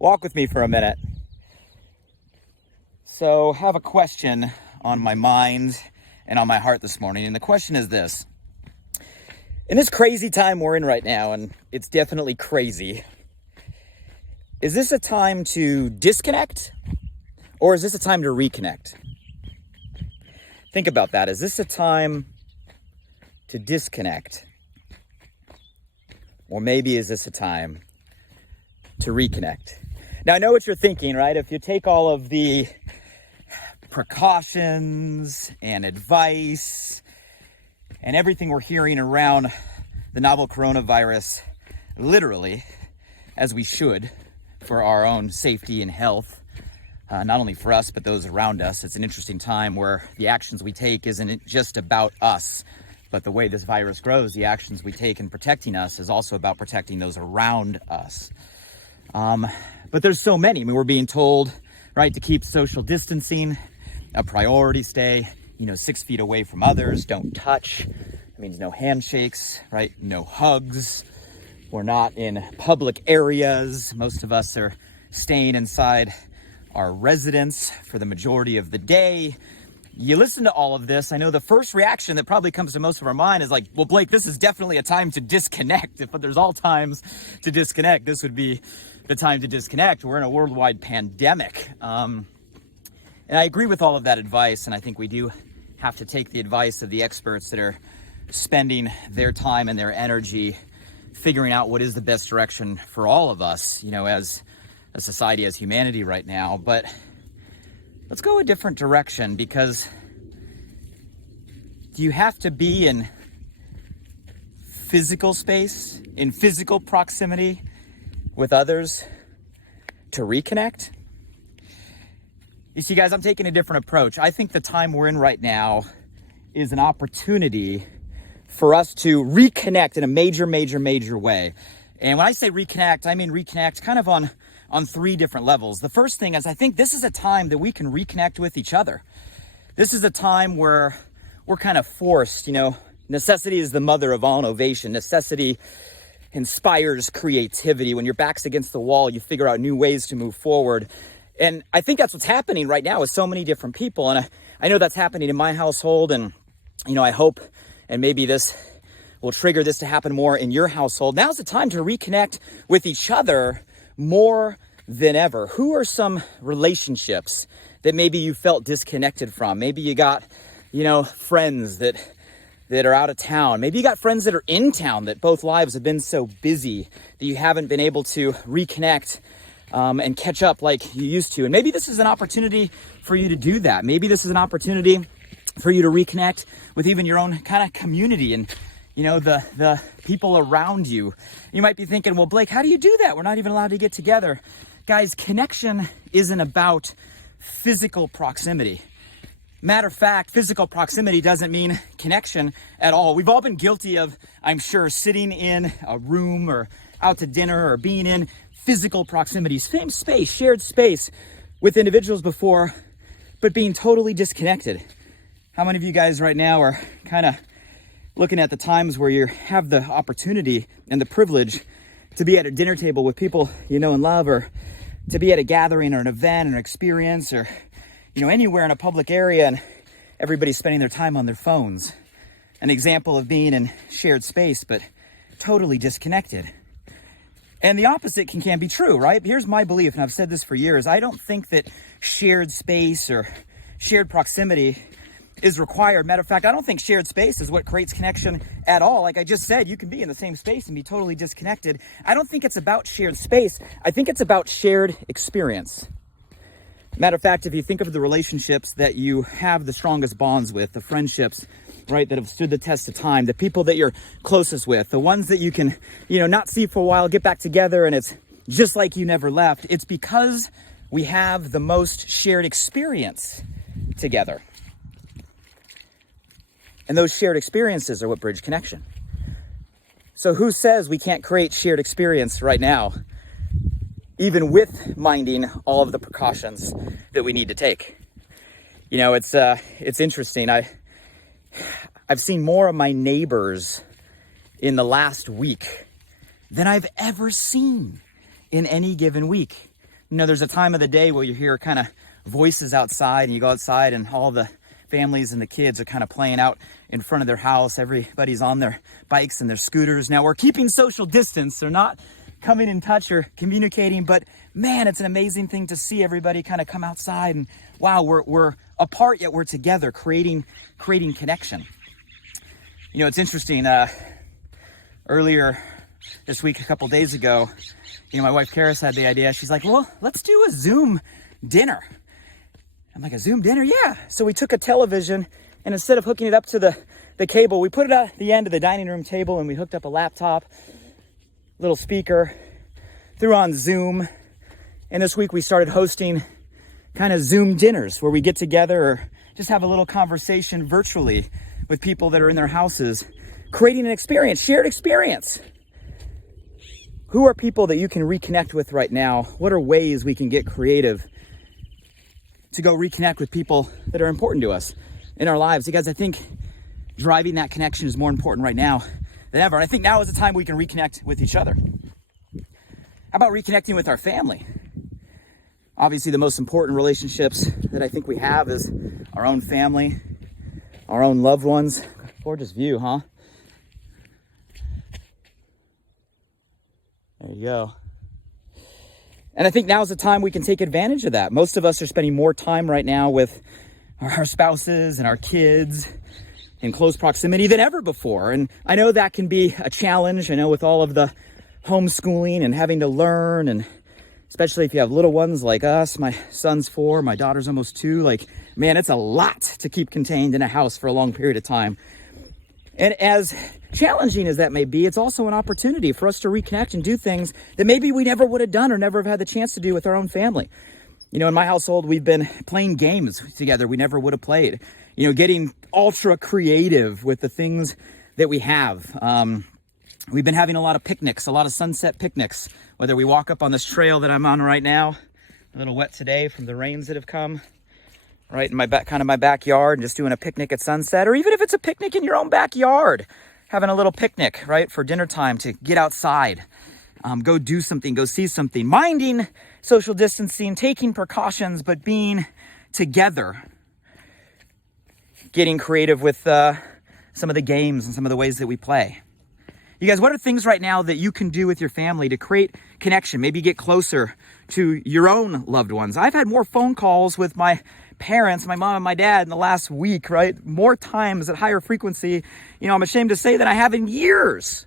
Walk with me for a minute. So, have a question on my mind and on my heart this morning. And the question is this. In this crazy time we're in right now, and it's definitely crazy, is this a time to disconnect or is this a time to reconnect? Think about that. Is this a time to disconnect? Or maybe is this a time to reconnect? Now, I know what you're thinking, right? If you take all of the precautions and advice and everything we're hearing around the novel coronavirus, literally, as we should, for our own safety and health, not only for us, but those around us. It's an interesting time where the actions we take isn't just about us, but the way this virus grows, the actions we take in protecting us is also about protecting those around us. But there's so many. I mean, we're being told, right, to keep social distancing a priority, stay, 6 feet away from others, don't touch. That means no handshakes, right? No hugs. We're not in public areas. Most of us are staying inside our residence for the majority of the day. You listen to all of this, I know the first reaction that probably comes to most of our mind is like, well, Blake, this is definitely a time to disconnect. If there's all times to disconnect, this would be the time to disconnect. We're in a worldwide pandemic. And I agree with all of that advice, and I think we do have to take the advice of the experts that are spending their time and their energy figuring out what is the best direction for all of us, as a society, as humanity right now. But let's go a different direction, because do you have to be in physical space, in physical proximity with others to reconnect? You see, guys, I'm taking a different approach. I think the time we're in right now is an opportunity for us to reconnect in a major way. And when I say reconnect, I mean reconnect kind of on 3 different levels. The first thing is I think this is a time that we can reconnect with each other. This is a time where we're kind of forced, necessity is the mother of all innovation. Necessity inspires creativity. When your back's against the wall, you figure out new ways to move forward. And I think that's what's happening right now with so many different people. And I know that's happening in my household. And, I hope, and maybe this will trigger this to happen more in your household. Now's the time to reconnect with each other more than ever. Who are some relationships that maybe you felt disconnected from? Maybe you got, friends that are out of town. Maybe you got friends that are in town that both lives have been so busy that you haven't been able to reconnect and catch up like you used to. And maybe this is an opportunity for you to do that. Maybe this is an opportunity for you to reconnect with even your own kind of community and, the people around you. You might be thinking, well, Blake, how do you do that? We're not even allowed to get together. Guys, connection isn't about physical proximity. Matter of fact, physical proximity doesn't mean connection at all. We've all been guilty of, I'm sure, sitting in a room or out to dinner or being in physical proximity, same space, shared space with individuals before, but being totally disconnected. How many of you guys right now are kind of looking at the times where you have the opportunity and the privilege to be at a dinner table with people you know and love, or to be at a gathering or an event or an experience, or anywhere in a public area, and everybody's spending their time on their phones? An example of being in shared space but totally disconnected. And the opposite can be true, right? Here's my belief, and I've said this for years. I don't think that shared space or shared proximity is required. Matter of fact, I don't think shared space is what creates connection at all. Like I just said, you can be in the same space and be totally disconnected. I don't think it's about shared space. I think it's about shared experience. Matter of fact, if you think of the relationships that you have the strongest bonds with, the friendships, right, that have stood the test of time, the people that you're closest with, the ones that you can, not see for a while, get back together, and it's just like you never left. It's because we have the most shared experience together. And those shared experiences are what bridge connection. So who says we can't create shared experience right now, even with minding all of the precautions that we need to take? It's interesting. I've seen more of my neighbors in the last week than I've ever seen in any given week. You know, there's a time of the day where you hear kind of voices outside, and you go outside and all the families and the kids are kind of playing out in front of their house. Everybody's on their bikes and their scooters. Now we're keeping social distance. They're not coming in touch or communicating, but man, it's an amazing thing to see everybody kind of come outside and wow, we're apart yet we're together, creating connection. You know, it's interesting. Earlier this week, a couple days ago, you know, my wife Karis had the idea. She's like, well, let's do a Zoom dinner. I'm like, a Zoom dinner? Yeah. So we took a television, and instead of hooking it up to the cable, we put it at the end of the dining room table, and we hooked up a laptop, little speaker, threw on Zoom. And this week we started hosting kind of Zoom dinners where we get together or just have a little conversation virtually with people that are in their houses, creating an experience, shared experience. Who are people that you can reconnect with right now? What are ways we can get creative to go reconnect with people that are important to us in our lives? Because I think driving that connection is more important right now than ever. And I think now is the time we can reconnect with each other. How about reconnecting with our family? Obviously, the most important relationships that I think we have is our own family, our own loved ones. Gorgeous view, huh? There you go. And I think now is the time we can take advantage of that. Most of us are spending more time right now with our spouses and our kids in close proximity than ever before. And I know that can be a challenge. I know with all of the homeschooling and having to learn, and especially if you have little ones like us, my son's 4, my daughter's almost 2, like, man, it's a lot to keep contained in a house for a long period of time. And as challenging as that may be, it's also an opportunity for us to reconnect and do things that maybe we never would have done or never have had the chance to do with our own family. You know, in my household, we've been playing games together we never would have played. You know, getting ultra creative with the things that we have. We've been having a lot of picnics, a lot of sunset picnics, whether we walk up on this trail that I'm on right now, a little wet today from the rains that have come, right in my backyard, and just doing a picnic at sunset, or even if it's a picnic in your own backyard, having a little picnic, right, for dinner time to get outside, go do something, go see something, minding social distancing, taking precautions, but being together, getting creative with some of the games and some of the ways that we play. You guys, what are things right now that you can do with your family to create connection, maybe get closer to your own loved ones? I've had more phone calls with my parents, my mom and my dad in the last week, right? More times at higher frequency, you know, I'm ashamed to say, that I have in years.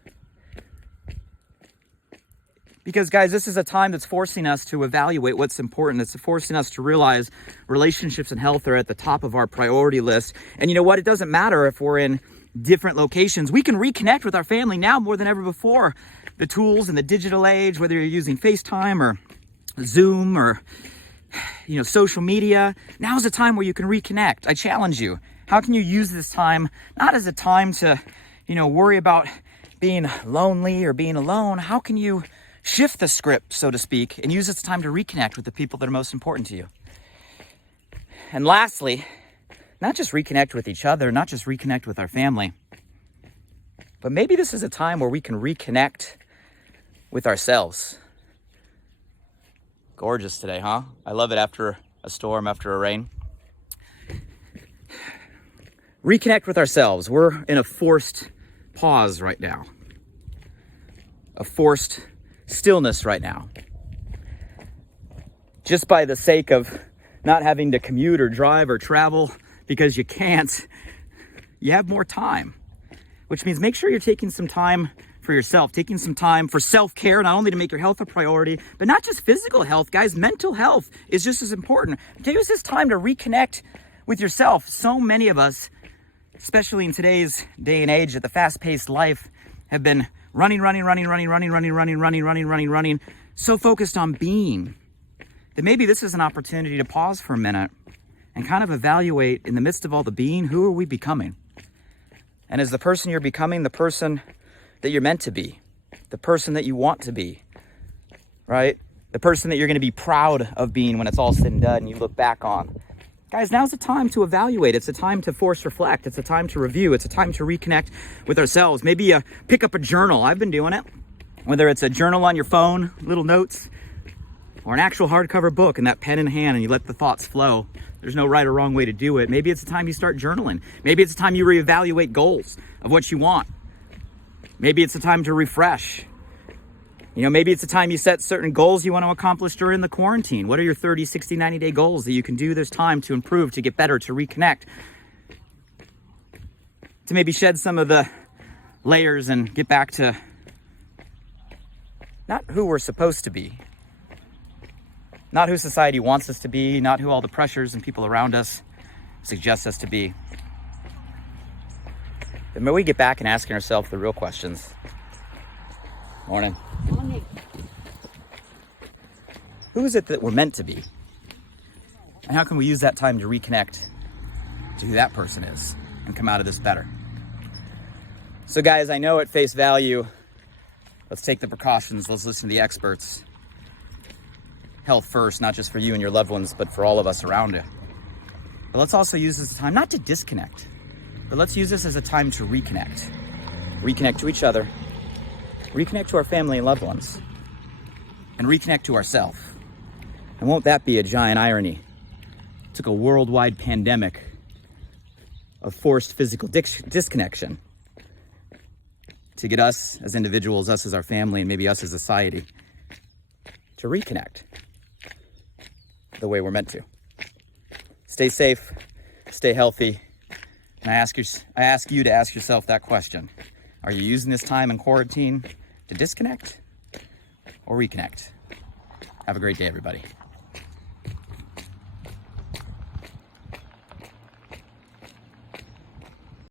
Because guys, this is a time that's forcing us to evaluate what's important. It's forcing us to realize relationships and health are at the top of our priority list. And you know what? It doesn't matter if we're in different locations. We can reconnect with our family now more than ever before. The tools in the digital age, whether you're using FaceTime or Zoom or, you know, social media, now is a time where you can reconnect. I challenge you. How can you use this time not as a time to, you know, worry about being lonely or being alone? How can you shift the script, so to speak, and use this time to reconnect with the people that are most important to you? And lastly, not just reconnect with each other, not just reconnect with our family, but maybe this is a time where we can reconnect with ourselves. Gorgeous today, huh? I love it after a storm, after a rain. Reconnect with ourselves. We're in a forced pause right now. A forced stillness right now. Just by the sake of not having to commute or drive or travel because you can't, you have more time, which means make sure you're taking some time for yourself, taking some time for self-care, not only to make your health a priority, but not just physical health, guys. Mental health is just as important. Use this time to reconnect with yourself. So many of us, especially in today's day and age, at the fast-paced life, have been running, so focused on being, that maybe this is an opportunity to pause for a minute and kind of evaluate, in the midst of all the being, who are we becoming? And is the person you're becoming the person that you're meant to be? The person that you want to be, right? The person that you're going to be proud of being when it's all said and done and you look back on. Guys, now's the time to evaluate. It's a time to force reflect. It's a time to review. It's a time to reconnect with ourselves. Maybe pick up a journal. I've been doing it. Whether it's a journal on your phone, little notes, or an actual hardcover book and that pen in hand and you let the thoughts flow. There's no right or wrong way to do it. Maybe it's the time you start journaling. Maybe it's the time you reevaluate goals of what you want. Maybe it's the time to refresh. Maybe it's the time you set certain goals you want to accomplish during the quarantine. What are your 30, 60, 90-day goals that you can do this time to improve, to get better, to reconnect, to maybe shed some of the layers and get back to not who we're supposed to be, not who society wants us to be, not who all the pressures and people around us suggest us to be. The more we get back and asking ourselves the real questions. Morning. Morning. Who is it that we're meant to be? And how can we use that time to reconnect to who that person is and come out of this better? So guys, I know at face value, let's take the precautions, let's listen to the experts. Health first, not just for you and your loved ones, but for all of us around you. But let's also use this time not to disconnect, but let's use this as a time to reconnect. Reconnect to each other, reconnect to our family and loved ones, and reconnect to ourselves. And won't that be a giant irony? It took a worldwide pandemic of forced physical disconnection to get us as individuals, us as our family, and maybe us as a society to reconnect the way we're meant to. Stay safe, stay healthy, and I ask you to ask yourself that question. Are you using this time in quarantine to disconnect or reconnect? Have a great day, everybody.